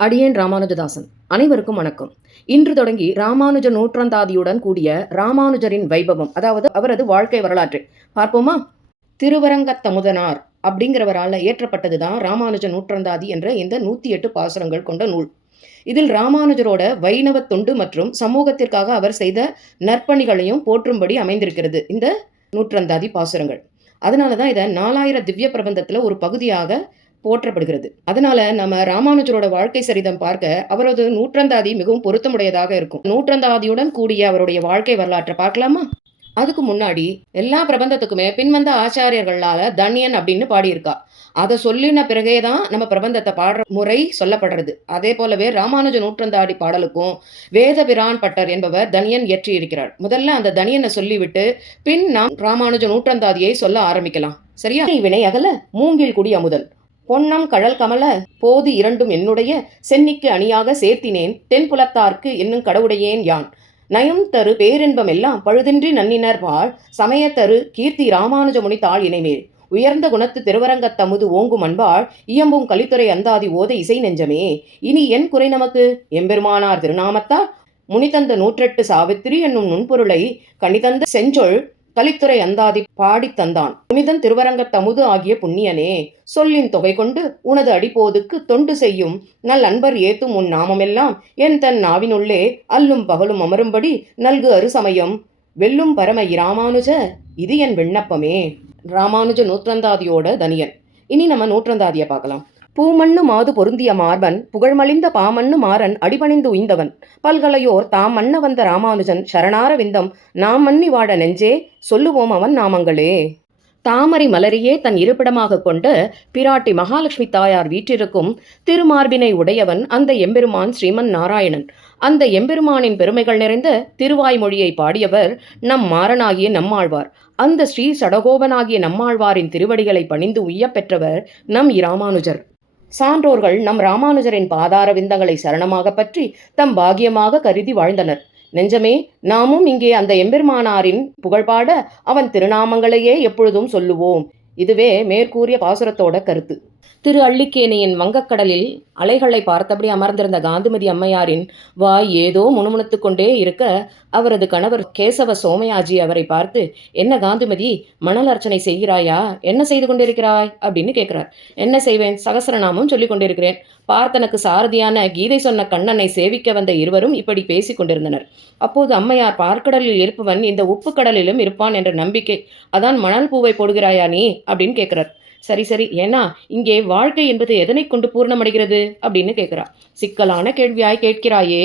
அடியேன் ராமானுஜதாசன். அனைவருக்கும் வணக்கம். இன்று தொடங்கி ராமானுஜ நூற்றந்தாதியுடன் கூடிய ராமானுஜரின் வைபவம், அதாவது அவரது வாழ்க்கை வரலாற்று பார்ப்போமா? திருவரங்கத்தமுதனார் அப்படிங்கிறவரால் இயற்றப்பட்டதுதான் ராமானுஜ நூற்றந்தாதி என்ற இந்த 108 பாசுரங்கள் கொண்ட நூல். இதில் ராமானுஜரோட வைணவ தொண்டு மற்றும் சமூகத்திற்காக அவர் செய்த நற்பணிகளையும் போற்றும்படி அமைந்திருக்கிறது இந்த நூற்றந்தாதி பாசுரங்கள். அதனால தான் இதை 4000 திவ்ய பிரபந்தத்தில் ஒரு பகுதியாக போற்றப்படுகிறது. அதனால நம்ம ராமானுஜரோட வாழ்க்கை சரிதம் பார்க்க அவரது நூற்றந்தாதி மிகவும் பொருத்தமுடையதாக இருக்கும். நூற்றந்தாதியுடன் கூடிய அவருடைய வாழ்க்கை வரலாற்றை பார்க்கலாமா? அதுக்கு முன்னாடி எல்லா பிரபந்தத்துக்குமே பின்வந்த ஆச்சாரியர்களால தன்யன் அப்படின்னு பாடியிருக்கா. அதை சொல்லின பிறகேதான் நம்ம பிரபந்தத்தை பாடுற முறை சொல்லப்படுறது. அதே போலவே ராமானுஜ நூற்றந்தாடி பாடலுக்கும் வேதபிரான் பட்டர் என்பவர் தனியன் இயற்றி இருக்கிறார். முதல்ல அந்த தனியனை சொல்லிவிட்டு பின் நாம் ராமானுஜ நூற்றந்தாதியை சொல்ல ஆரம்பிக்கலாம். சரியா? வினை அகல மூங்கில் குடி அமுதன் பொன்னம் கழல் கமல போது இரண்டும் என்னுடைய சென்னிக்கு அணியாக சேர்த்தினேன் தென்புலத்தார்க்கு என்னும் கடவுடையேன் யான் நயம் தரு பேரின்பம் எல்லாம் பழுதின்றி நன்னினர் வாழ் சமயத்தரு கீர்த்தி ராமானுஜ முனி தாள் இணைமேல் உயர்ந்த குணத்து திருவரங்கத்தமுது ஓங்கும் அன்பாள் இயம்பும் கலித்துறை அந்தாதி ஓத இசை நெஞ்சமே இனி என் குறை நமக்கு எம்பெருமானார் திருநாமத்தால் முனிதந்த 108 சாவித்திரி என்னும் நுண்பொருளை கணிதந்த செஞ்சொல் கலித்துறை அந்தாதி பாடி தந்தான் புனிதன் திருவரங்கத்தமுது ஆகிய புண்ணியனே சொல்லின் தொகை கொண்டு உனது அடிப்போதுக்கு தொண்டு செய்யும் நல் அன்பர் ஏத்தும் உன் நாமமெல்லாம் என் தன் நாவினுள்ளே அல்லும் பகலும் அமரும்படி நல்கு அருசமயம் வெல்லும் பரம ராமானுஜ இது என் விண்ணப்பமே. ராமானுஜ நூற்றந்தாதியோட தனியன். இனி நம்ம நூற்றந்தாதியை பார்க்கலாம். பூமண்ணு மாது பொருந்திய மார்பன் புகழ்மலிந்த பாமண்ணு மாறன் அடிபணிந்து உய்ந்தவன் பல்கலையோர் தாம் மன்ன வந்த ராமானுஜன் சரணார விந்தம் நாம் மன்னி வாழ நெஞ்சே சொல்லுவோம் அவன் நாமங்களே. தாமரை மலரையே தன் இருப்பிடமாக கொண்ட பிராட்டி மகாலட்சுமி தாயார் வீற்றிருக்கும் திருமார்பினை உடையவன் அந்த எம்பெருமான் ஸ்ரீமன் நாராயணன். அந்த எம்பெருமானின் பெருமைகள் நிறைந்த திருவாய்மொழியை பாடியவர் நம் மாறனாகிய நம்மாழ்வார். அந்த ஸ்ரீ சடகோபனாகிய நம்மாழ்வாரின் திருவடிகளை பணிந்து உய்ய பெற்றவர் நம் இராமானுஜர். சான்றோர்கள் நம் ராமானுஜரின் பாதார விந்தங்களை சரணமாக பற்றி தம் பாகியமாக கருதி வாழ்ந்தனர். நெஞ்சமே, நாமும் இங்கே அந்த எம்பெருமானாரின் புகழ்பாட அவன் திருநாமங்களையே எப்பொழுதும் சொல்லுவோம். இதுவே மேற்கூறிய பாசுரத்தோட கருத்து. திரு அள்ளிக்கேணியின் வங்கக்கடலில் அலைகளை பார்த்தபடி அமர்ந்திருந்த காந்திமதி அம்மையாரின் வாய் ஏதோ முணுமுணுத்து கொண்டே இருக்க அவரது கணவர் கேசவ சோமயாஜி அவரை பார்த்து, என்ன காந்திமதி, மணல் அர்ச்சனை செய்கிறாயா? என்ன செய்து கொண்டிருக்கிறாய் அப்படின்னு கேட்கிறார். என்ன செய்வேன், சகசரநாமம் சொல்லி கொண்டிருக்கிறேன். பார்த்தனுக்கு சாரதியான கீதை சொன்ன கண்ணனை சேவிக்க வந்த இருவரும் இப்படி பேசி கொண்டிருந்தனர். அப்போது அம்மையார், பார்க்கடலில் இருப்பவன் இந்த உப்பு கடலிலும் இருப்பான் என்ற நம்பிக்கை, அதான் மணல் பூவை போடுகிறாயா நீ அப்படின்னு கேட்கிறார். சரி சரி, ஏன்னா இங்கே வாழ்க்கை என்பது எதனை கொண்டு பூர்ணமடைகிறது அப்படின்னு கேட்கிறா. சிக்கலான கேள்வியாய் கேட்கிறாயே,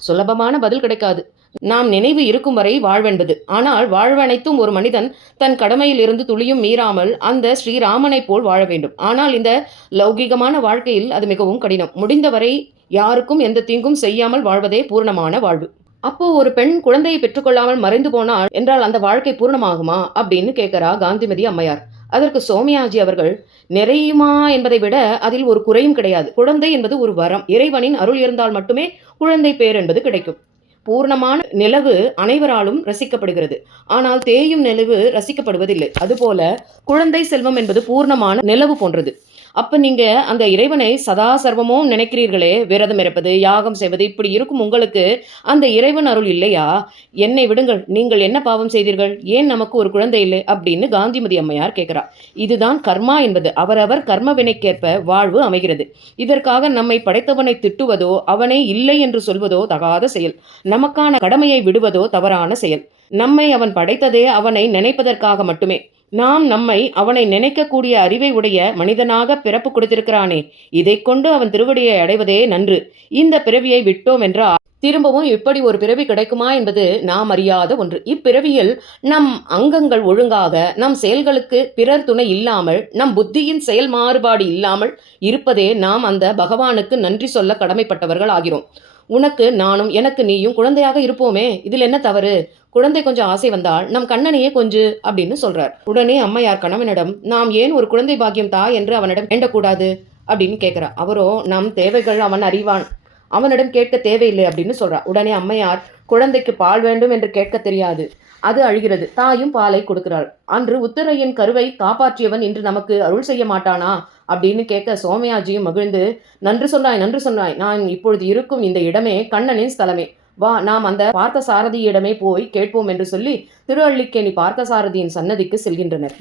சுலபமான பதில் கிடைக்காது. நாம் நினைவு இருக்கும் வரை வாழ்வென்பது. ஆனால் வாழ்வனைத்தும் ஒரு மனிதன் தன் கடமையில் இருந்து துளியும் மீறாமல் அந்த ஸ்ரீராமனை போல் வாழ வேண்டும். ஆனால் இந்த லௌகிகமான வாழ்க்கையில் அது மிகவும் கடினம். முடிந்தவரை யாருக்கும் எந்த தீங்கும் செய்யாமல் வாழ்வதே பூர்ணமான வாழ்வு. அப்போ ஒரு பெண் குழந்தையை பெற்றுக்கொள்ளாமல் மறைந்து போனாள் என்றால் அந்த வாழ்க்கை பூர்ணமாகுமா அப்படின்னு கேட்கிறா காந்திமதி அம்மையார். அதற்கு சோமயாஜி அவர்கள், நிறையுமா என்பதை விட அதில் ஒரு குறையும் கிடையாது. குழந்தை என்பது ஒரு வரம். இறைவனின் அருள் இருந்தால் மட்டுமே குழந்தை பேர் என்பது கிடைக்கும். பூர்ணமான நிலவு அனைவராலும் ரசிக்கப்படுகிறது, ஆனால் தேயும் நிலவு ரசிக்கப்படுவதில்லை. அதுபோல குழந்தை செல்வம் என்பது பூர்ணமான நிலவு போன்றது. அப்போ நீங்கள் அந்த இறைவனை சதா சர்வமும் நினைக்கிறீர்களே, விரதம் இருப்பது, யாகம் செய்வது, இப்படி இருக்கும் உங்களுக்கு அந்த இறைவன் அருள் இல்லையா? என்னை விடுங்கள், நீங்கள் என்ன பாவம் செய்தீர்கள்? ஏன் நமக்கு ஒரு குழந்தை இல்லை அப்படின்னு காந்திமதி அம்மையார் கேட்குறா. இதுதான் கர்மா என்பது. அவரவர் கர்ம வினைக்கேற்ப வாழ்வு அமைகிறது. இதற்காக நம்மை படைத்தவனை திட்டுவதோ அவனை இல்லை என்று சொல்வதோ தகாத செயல். நமக்கான கடமையை விடுவதோ தவறான செயல். நம்மை அவன் படைத்ததே அவனை நினைப்பதற்காக மட்டுமே. நாம் நம்மை அவனை நினைக்கக்கூடிய அறிவை உடைய மனிதனாக பிறப்பு கொடுத்திருக்கிறானே, இதை கொண்டு அவன் திருவடியை அடைவதே நன்று. இந்த பிறவியை விட்டோம் என்றால் திரும்பவும் இப்படி ஒரு பிறவி கிடைக்குமா என்பது நாம் அறியாத ஒன்று. இப்பிறவியில் நம் அங்கங்கள் ஒழுங்காக, நம் செயல்களுக்கு பிறர் துணை இல்லாமல், நம் புத்தியின் செயல் மாறுபாடு இல்லாமல் இருப்பதே நாம் அந்த பகவானுக்கு நன்றி சொல்ல கடமைப்பட்டவர்கள் ஆகிறோம். உனக்கு நானும் எனக்கு நீயும் குழந்தையாக இருப்போமே, இதில் என்ன தவறு? குழந்தை கொஞ்சம் ஆசை வந்தால் நம் கண்ணனையே கொஞ்சு அப்படின்னு சொல்றார். உடனே அம்மையார் கணவனிடம், நாம் ஏன் ஒரு குழந்தை பாக்கியம் தா என்று அவனிடம் வேண்டக்கூடாது அப்படின்னு கேட்கிறா. அவரோ, நம் தேவைகள் அவன் அறிவான், அவனிடம் கேட்க தேவையில்லை அப்படின்னு சொல்றா. உடனே அம்மையார், குழந்தைக்கு பால் வேண்டும் என்று கேட்க தெரியாது, அது அழுகிறது. தாயும் பாலை கொடுக்கிறாள். அன்று உத்தரையின் கருவை காப்பாற்றியவன் இன்று நமக்கு அருள் செய்ய மாட்டானா அப்படின்னு கேட்க சோமயாஜியும் மகிழ்ந்து, நன்று சொன்னாய், நன்று சொன்னாய். நான் இப்பொழுது இருக்கும் இந்த இடமே கண்ணனின் ஸ்தலமே. வா, நாம் அந்த பார்த்தசாரதியிடமே போய் கேட்போம் என்று சொல்லி திருஅள்ளிக்கேணி பார்த்தசாரதியின் சன்னதிக்கு செல்கின்றனர்.